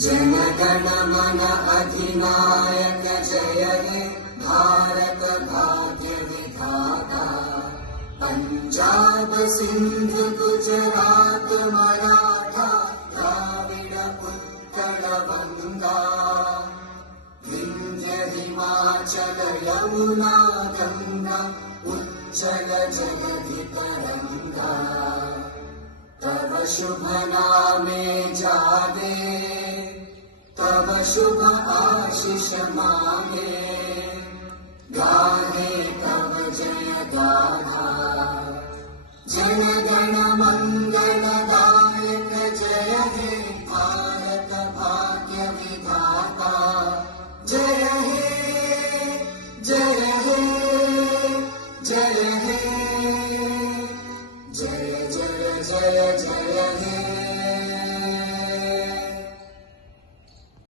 जन गण मन अधिनायक जय हे भारत भाग्य विधाता। पंजाब सिंध गुजरात मराठा द्राविड उत्कल बंगा। विंध्य हिमाचल यमुना गंगा उच्चल जगधि तरंगा। तव शुभ नामे जागे तब शुभ आशीष मांगे। गाहे तब जय गाथा जन गण मन